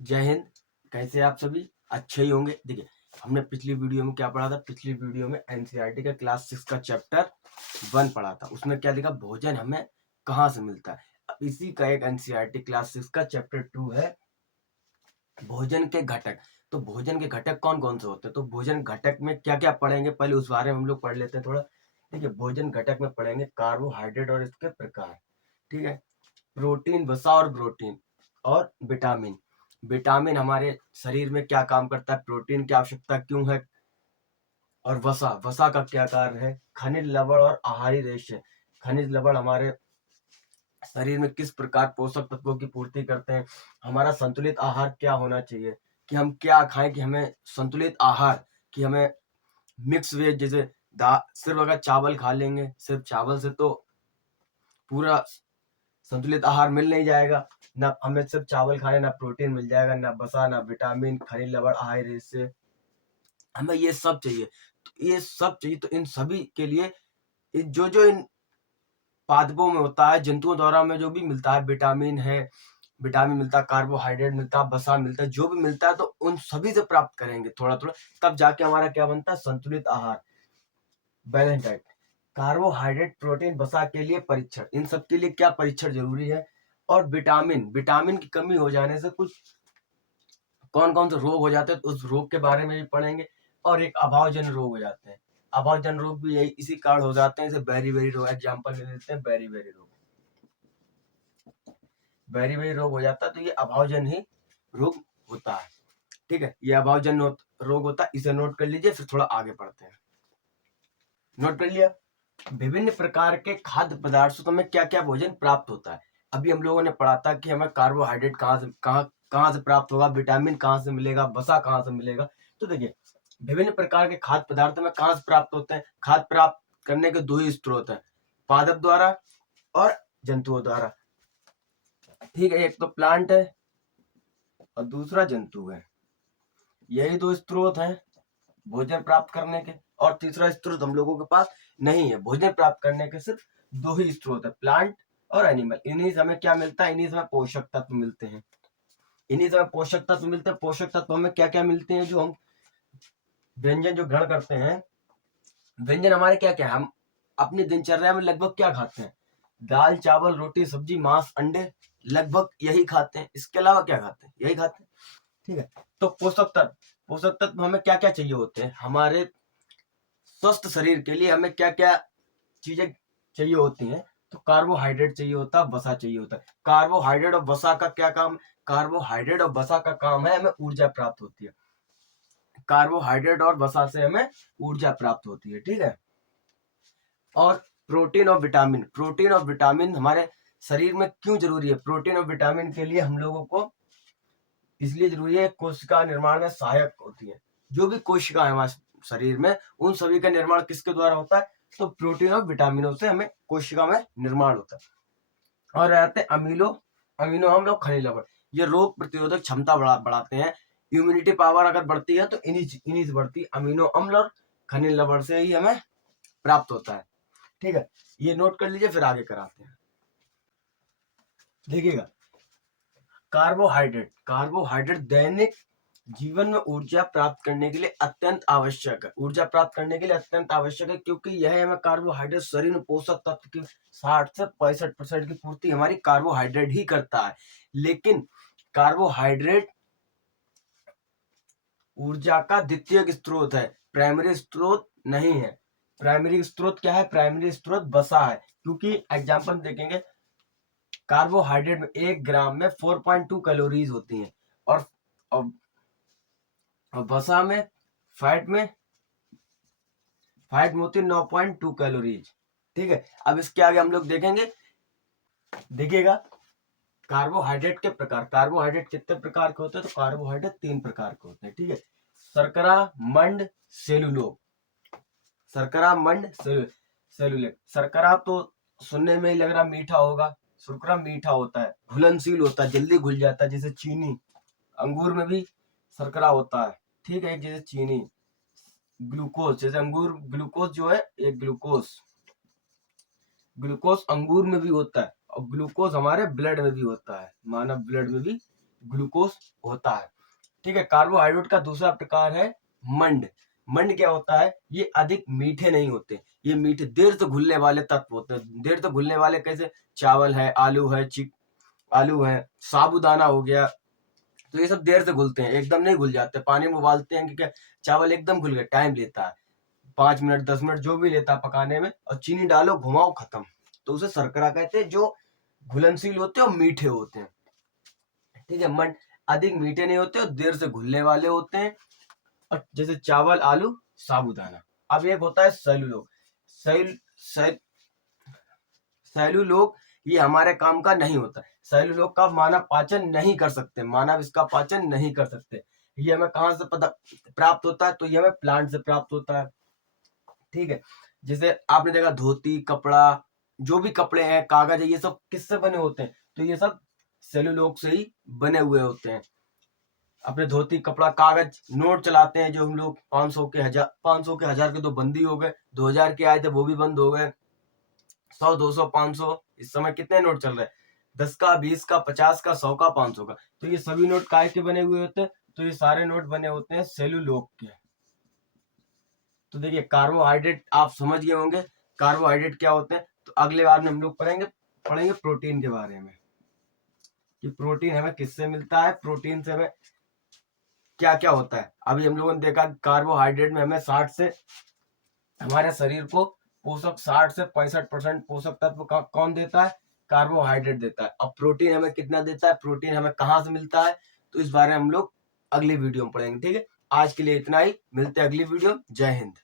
जय हिंद। कैसे आप सभी अच्छे ही होंगे। देखिए, हमने पिछली वीडियो में क्या पढ़ा था। पिछली वीडियो में एनसीईआरटी का क्लास 6 का चैप्टर 1 पढ़ा था। उसमें क्या लिखा, भोजन हमें कहाँ से मिलता है। अब इसी का एक एनसीईआरटी क्लास 6 का चैप्टर 2 है, भोजन के घटक। तो भोजन के घटक कौन कौन से होते हैं, तो भोजन घटक में क्या क्या पढ़ेंगे, पहले उस बारे में हम लोग पढ़ लेते हैं थोड़ा। देखिए, भोजन घटक में पढ़ेंगे कार्बोहाइड्रेट और इसके प्रकार, ठीक है। प्रोटीन, वसा और प्रोटीन और विटामिन। विटामिन हमारे शरीर में क्या काम करता है, प्रोटीन की आवश्यकता क्यों है, और वसा, वसा का क्या कार्य है। खनिज लवण और आहारी रेशे। खनिज लवण हमारे शरीर में किस प्रकार पोषक तत्वों की पूर्ति करते हैं। हमारा संतुलित आहार क्या होना चाहिए, कि हम क्या खाएं कि हमें संतुलित आहार, कि हमें मिक्स वेज, जैसे सिर्फ अगर चावल खा लेंगे, सिर्फ चावल से तो पूरा संतुलित आहार मिल नहीं जाएगा। ना हमें सिर्फ चावल खाने, ना प्रोटीन मिल जाएगा, ना वसा, ना विटामिन, खनिज लवण, आहारी रेशे, हमें ये सब चाहिए। तो ये सब चाहिए, तो इन सभी के लिए जो जो इन पादपों में होता है, जंतुओं द्वारा में जो भी मिलता है, विटामिन है, विटामिन मिलता है, कार्बोहाइड्रेट मिलता है, वसा मिलता है, जो भी मिलता है, तो उन सभी से प्राप्त करेंगे थोड़ा थोड़ा, तब जाके हमारा क्या बनता है, संतुलित आहार, बैलेंस डाइट। कार्बोहाइड्रेट, प्रोटीन, वसा के लिए परीक्षण, इन सब के लिए क्या परीक्षण जरूरी है। और विटामिन, विटामिन की कमी हो जाने से कुछ कौन कौन से रोग हो जाते हैं, तो उस रोग के बारे में भी पढ़ेंगे। और एक अभावजन्य रोग हो जाते हैं। अभावजन्य रोग भी यही इसी कारण हो जाते हैं, जैसे बेरी बेरी रोग, एग्जाम्पल ले लेते हैं बेरी बेरी रोग। बेरी बेरी रोग हो जाता है, तो ये अभावजन्य ही रोग होता है, ठीक है। ये अभावजन्य रोग होता है, इसे नोट कर लीजिए, फिर थोड़ा आगे बढ़ते हैं। नोट कर लिया। विभिन्न प्रकार के खाद्य पदार्थों में क्या क्या भोजन प्राप्त होता है। अभी हम लोगों ने पढ़ा था कि हमें कार्बोहाइड्रेट कहाँ से प्राप्त होगा, विटामिन कहाँ से मिलेगा, वसा कहाँ से मिलेगा। तो देखिए, विभिन्न प्रकार के खाद्य पदार्थ में कहाँ से प्राप्त होते हैं। खाद्य प्राप्त करने के दो ही स्रोत हैं, पादप द्वारा और जंतुओं द्वारा, ठीक है। एक तो प्लांट है और दूसरा जंतु है। यही दो स्रोत हैं भोजन प्राप्त करने के, और तीसरा स्रोत हम लोगों के पास नहीं है। भोजन प्राप्त करने के सिर्फ दो ही स्रोत है, प्लांट और एनिमल। इन्हीं से हमें क्या मिलता है, इन्हीं से हमें पोषक तत्व मिलते हैं। इन्हीं से हमें पोषक तत्व मिलते हैं। पोषक तत्व हमें क्या क्या मिलते हैं, जो हम व्यंजन जो ग्रहण करते हैं, व्यंजन हमारे क्या क्या है, हम अपनी दिनचर्या में लगभग क्या खाते हैं, दाल चावल रोटी सब्जी मांस अंडे, लगभग यही खाते हैं। इसके अलावा क्या खाते हैं, यही खाते हैं, ठीक है। तो पोषक तत्व, पोषक तत्व हमें क्या क्या चाहिए होते हैं, हमारे स्वस्थ शरीर के लिए हमें क्या क्या चीजें चाहिए होती हैं। तो कार्बोहाइड्रेट चाहिए होता है, वसा चाहिए होता है। कार्बोहाइड्रेट और वसा का क्या काम, कार्बोहाइड्रेट और वसा का काम है, हमें ऊर्जा प्राप्त होती है। कार्बोहाइड्रेट और वसा से हमें ऊर्जा प्राप्त होती है, ठीक है। और प्रोटीन और विटामिन, प्रोटीन और विटामिन हमारे शरीर में क्यों जरूरी है। प्रोटीन और विटामिन के लिए हम लोगों को इसलिए जरूरी है, कोशिका निर्माण में सहायक होती है। जो भी कोशिका है हमारे शरीर में, उन सभी का निर्माण किसके द्वारा होता है, तो प्रोटीन और विटामिनों से हमें कोशिका में निर्माण होता है। और रहते हैं अमीनो, अमीनो अम्ल और खनिज लवण। ये रोग प्रतिरोधक क्षमता बढ़ाते हैं। इम्यूनिटी पावर अगर बढ़ती है तो इन्हीं से बढ़ती है। अमीनो अम्ल और खनिज लवण से ही हमें प्राप्त होता है, ठीक है। ये नोट कर लीजिए, फिर आगे कराते हैं। देखिएगा, कार्बोहाइड्रेट, कार्बोहाइड्रेट दैनिक जीवन में ऊर्जा प्राप्त करने के लिए अत्यंत आवश्यक है। ऊर्जा प्राप्त करने के लिए अत्यंत आवश्यक है, क्योंकि यह हमें कार्बोहाइड्रेट शरीर में पोषक तत्व की 60 से 65% की पूर्ति हमारी कार्बोहाइड्रेट ही करता है। लेकिन कार्बोहाइड्रेट ऊर्जा का द्वितीयक स्रोत है, प्राइमरी स्रोत नहीं है। प्राइमरी स्रोत क्या है, प्राइमरी स्रोत वसा है। क्योंकि एग्जाम्पल देखेंगे, कार्बोहाइड्रेट में 1 ग्राम में 4.2 कैलोरीज होती हैं, और वसा में, फैट में होती है 9.2 कैलोरीज, ठीक है। अब इसके आगे हम लोग देखेंगे, देखिएगा कार्बोहाइड्रेट के प्रकार। कार्बोहाइड्रेट कितने प्रकार के होते हैं, तो कार्बोहाइड्रेट 3 प्रकार के होते हैं, ठीक है। शर्करा, मंड, सेलुलोज। शर्करा, मंड, सेलुलेट। शर्करा तो सुनने में ही लग रहा मीठा होगा। शर्करा मीठा होता है, घुलनशील होता है, जल्दी घुल जाता है, जैसे चीनी। अंगूर में भी शर्करा होता है, ठीक है, जैसे चीनी। ग्लूकोज, जैसे अंगूर, ग्लूकोज जो है, एक ग्लूकोज, ग्लूकोज अंगूर में भी होता है, और ग्लूकोज हमारे ब्लड में भी होता है, मानव ब्लड में भी ग्लूकोज होता है। ठीक है। कार्बोहाइड्रेट का दूसरा प्रकार है मंड। मंड क्या होता है? ये अधिक मीठे नहीं होते, ये मीठे देर से घुलने वाले तत्व होते हैं। देर से घुलने वाले कैसे? चावल है, आलू है, आलू है, साबूदाना हो गया, तो ये सब देर से घुलते हैं, एकदम नहीं घुल जाते। पानी में उबालते हैं कि क्या चावल एकदम घुल गया, टाइम लेता है 5 मिनट 10 मिनट जो भी लेता है पकाने में, और चीनी डालो घुमाओ खत्म। तो उसे शर्करा कहते हैं, जो घुलनशील होते हैं और मीठे होते हैं। ठीक है। मंड अधिक मीठे नहीं होते और देर से घुलने वाले होते हैं, और जैसे चावल, आलू, साबूदाना। अब एक होता है सेलुलोज। सेलुलोज ये हमारे काम का नहीं होता। सेलुलोज का मानव पाचन नहीं कर सकते, मानव इसका पाचन नहीं कर सकते। ये हमें कहाँ से पता प्राप्त होता है? तो ये हमें प्लांट से प्राप्त होता है। ठीक है। जैसे आपने देखा धोती, कपड़ा, जो भी कपड़े हैं, कागज है, ये सब किससे बने होते हैं? तो ये सब सेलुलोज से ही बने हुए होते हैं। अपने धोती, कपड़ा, कागज, नोट चलाते हैं जो हम लोग 500 के 1000 के तो बंदी हो गए, 2000 के आए थे वो भी बंद हो गए, 100 200 500 इस समय कितने नोट चल रहे हैं? 10 का, 20 का, 50 का, 100 का, 500 का। तो ये सभी नोट काय के बने हुए होते हैं? तो ये सारे नोट बने होते हैं सेलुलोज के। तो देखिए कार्बोहाइड्रेट आप समझ गए होंगे कार्बोहाइड्रेट क्या होते हैं। तो अगले बार में हम लोग पढ़ेंगे प्रोटीन के बारे में, कि प्रोटीन हमें किससे मिलता है, प्रोटीन से हमें क्या क्या होता है। अभी हम लोगों ने देखा कार्बोहाइड्रेट में हमें 60 से हमारे शरीर को पोषक 60 से 65% पोषक तत्व का कौन देता है? कार्बोहाइड्रेट देता है। अब प्रोटीन हमें कितना देता है, प्रोटीन हमें कहाँ से मिलता है, तो इस बारे में हम लोग अगली वीडियो में पढ़ेंगे। ठीक है। आज के लिए इतना ही, मिलते हैं अगली वीडियो। जय हिंद।